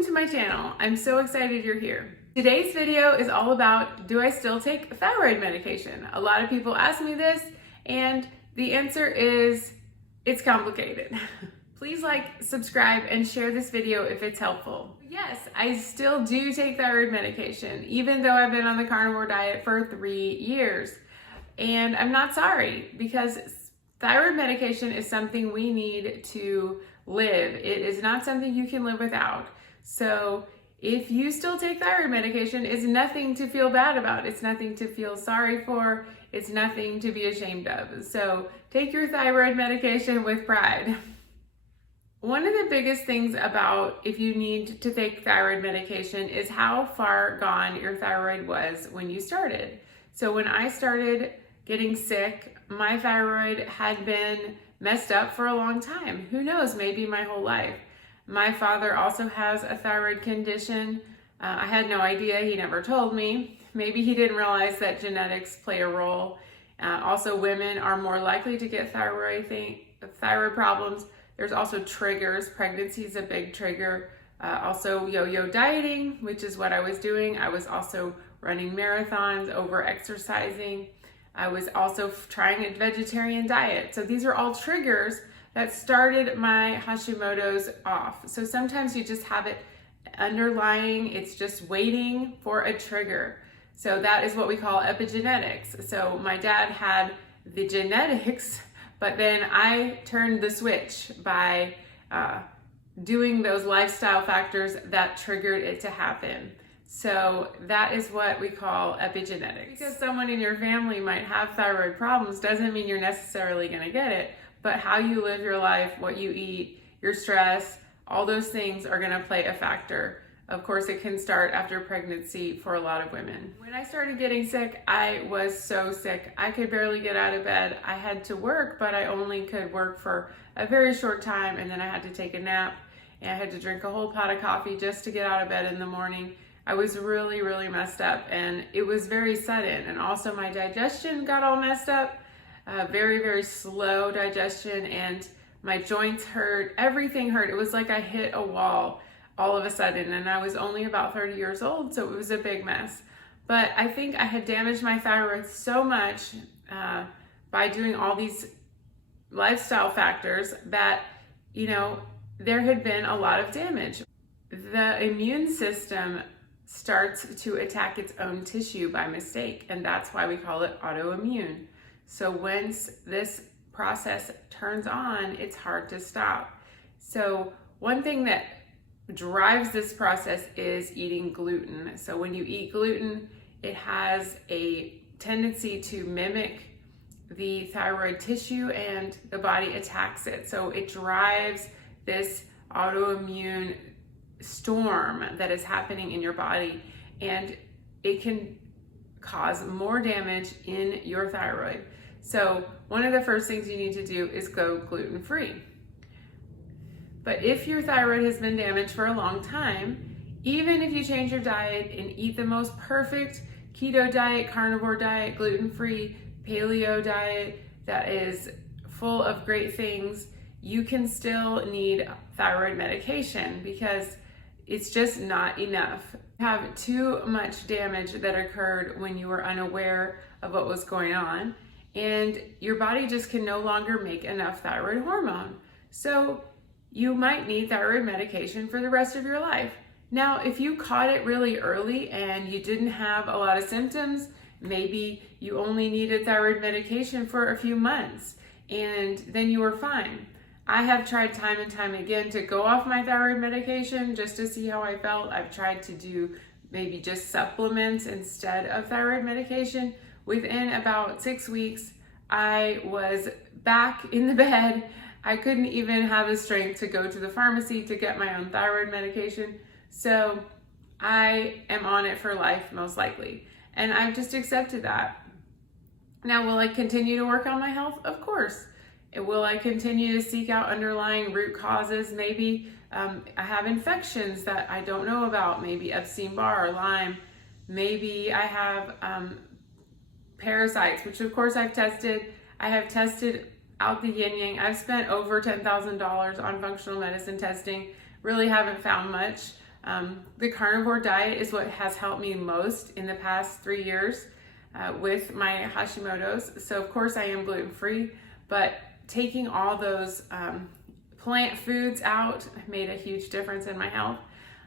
Welcome to my channel. I'm so excited you're here. Today's video is all about, do I still take thyroid medication? A lot of people ask me this, and the answer is, it's complicated. Please like, subscribe, and share this video if it's helpful. Yes, I still do take thyroid medication, even though I've been on the carnivore diet for 3 years. And I'm not sorry, because thyroid medication is something we need to live. It is not something you can live without. So if you still take thyroid medication, it's nothing to feel bad about. It's nothing to feel sorry for. It's nothing to be ashamed of. So take your thyroid medication with pride. One of the biggest things about if you need to take thyroid medication is how far gone your thyroid was when you started. So when I started getting sick, my thyroid had been messed up for a long time. Who knows, maybe my whole life. My father also has a thyroid condition. I had no idea, he never told me. Maybe he didn't realize that genetics play a role. Also, women are more likely to get thyroid problems. There's also triggers. Pregnancy is a big trigger. Also yo-yo dieting, which is what I was doing. I was also running marathons, over-exercising. I was also trying a vegetarian diet. So these are all triggers that started my Hashimotos off. So sometimes you just have it underlying, it's just waiting for a trigger. So that is what we call epigenetics. So my dad had the genetics, but then I turned the switch by doing those lifestyle factors that triggered it to happen. So that is what we call epigenetics. Because someone in your family might have thyroid problems doesn't mean you're necessarily going to get it, but how you live your life, what you eat, your stress, all those things are going to play a factor. Of course, it can start after pregnancy for a lot of women. When I started getting sick, I was so sick. I could barely get out of bed. I had to work, but I only could work for a very short time, and then I had to take a nap, and I had to drink a whole pot of coffee just to get out of bed in the morning. I was really, really messed up, and it was very sudden. And also my digestion got all messed up, very, very slow digestion, and my joints hurt, everything hurt. It was like I hit a wall all of a sudden, and I was only about 30 years old, so it was a big mess. But I think I had damaged my thyroid so much by doing all these lifestyle factors that, there had been a lot of damage. The immune system starts to attack its own tissue by mistake, and that's why we call it autoimmune. So once this process turns on, it's hard to stop. So one thing that drives this process is eating gluten. So when you eat gluten, it has a tendency to mimic the thyroid tissue, and the body attacks it. So it drives this autoimmune storm that is happening in your body, and it can cause more damage in your thyroid. So one of the first things you need to do is go gluten-free. But if your thyroid has been damaged for a long time, even if you change your diet and eat the most perfect keto diet, carnivore diet, gluten-free, paleo diet that is full of great things, you can still need thyroid medication because it's just not enough. You have too much damage that occurred when you were unaware of what was going on, and your body just can no longer make enough thyroid hormone. So you might need thyroid medication for the rest of your life. Now, if you caught it really early and you didn't have a lot of symptoms, maybe you only needed thyroid medication for a few months and then you were fine. I have tried time and time again to go off my thyroid medication just to see how I felt. I've tried to do maybe just supplements instead of thyroid medication. Within about 6 weeks, I was back in the bed. I couldn't even have the strength to go to the pharmacy to get my own thyroid medication. So I am on it for life, most likely. And I've just accepted that. Now, will I continue to work on my health? Of course. Will I continue to seek out underlying root causes? Maybe I have infections that I don't know about, maybe Epstein-Barr or Lyme. Maybe I have parasites, which of course I've tested. I have tested out the yin-yang. I've spent over $10,000 on functional medicine testing. Really haven't found much. The carnivore diet is what has helped me most in the past 3 years with my Hashimotos. So of course I am gluten-free, but taking all those plant foods out made a huge difference in my health.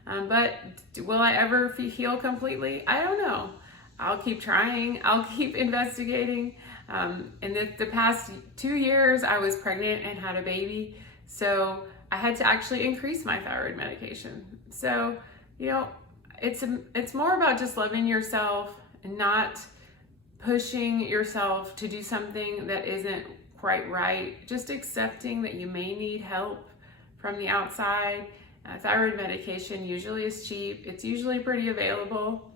But will I ever heal completely? I don't know. I'll keep trying. I'll keep investigating. In the past 2 years, I was pregnant and had a baby. So I had to actually increase my thyroid medication. So, you know, it's more about just loving yourself and not pushing yourself to do something that isn't quite right. Just accepting that you may need help from the outside. Thyroid medication usually is cheap. It's usually pretty available,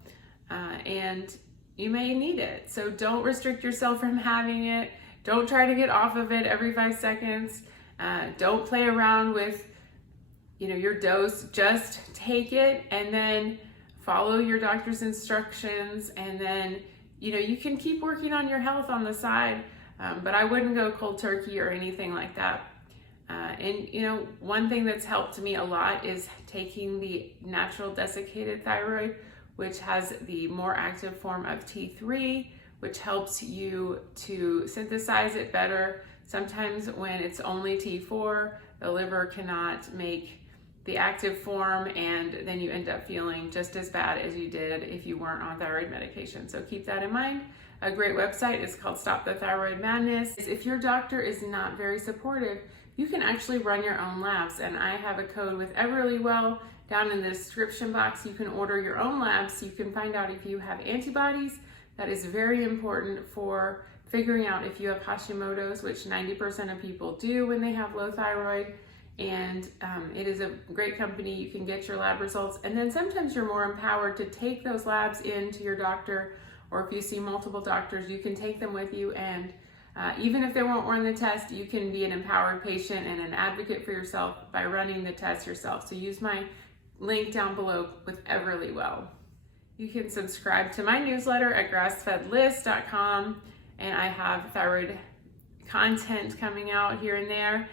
and you may need it. So don't restrict yourself from having it. Don't try to get off of it every 5 seconds. Don't play around with, your dose. Just take it and then follow your doctor's instructions, and then, you can keep working on your health on the side, but I wouldn't go cold turkey or anything like that. And one thing that's helped me a lot is taking the natural desiccated thyroid, which has the more active form of T3, which helps you to synthesize it better. Sometimes when it's only T4, the liver cannot make the active form, and then you end up feeling just as bad as you did if you weren't on thyroid medication. So keep that in mind. A great website is called Stop the Thyroid Madness. If your doctor is not very supportive, you can actually run your own labs, and I have a code with Everlywell down in the description box. You can order your own labs so you can find out if you have antibodies. That is very important for figuring out if you have Hashimotos, which 90% of people do when they have low thyroid. And it is a great company. You can get your lab results, and then sometimes you're more empowered to take those labs into your doctor, or if you see multiple doctors, you can take them with you, and even if they won't run the test, you can be an empowered patient and an advocate for yourself by running the test yourself. So use my link down below with Everlywell. You can subscribe to my newsletter at grassfedlist.com, and I have thyroid content coming out here and there.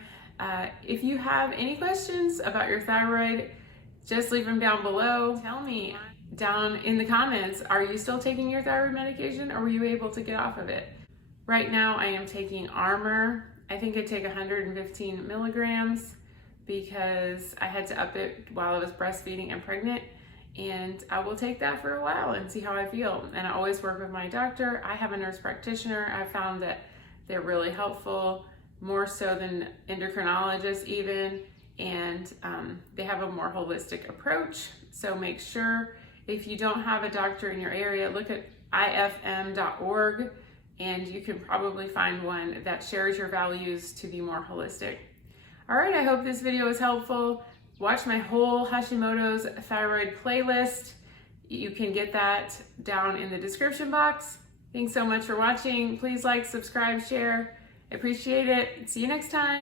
If you have any questions about your thyroid, just leave them down below. Tell me down in the comments, are you still taking your thyroid medication, or were you able to get off of it? Right now I am taking Armor. I think I take 115 milligrams because I had to up it while I was breastfeeding and pregnant, and I will take that for a while and see how I feel. And I always work with my doctor. I have a nurse practitioner. I found that they're really helpful, more so than endocrinologists even, and they have a more holistic approach. So make sure, if you don't have a doctor in your area, look at ifm.org, and you can probably find one that shares your values to be more holistic. All right, I hope this video was helpful. Watch my whole Hashimoto's thyroid playlist. You can get that down in the description box. Thanks so much for watching. Please like, subscribe, share. I appreciate it. See you next time.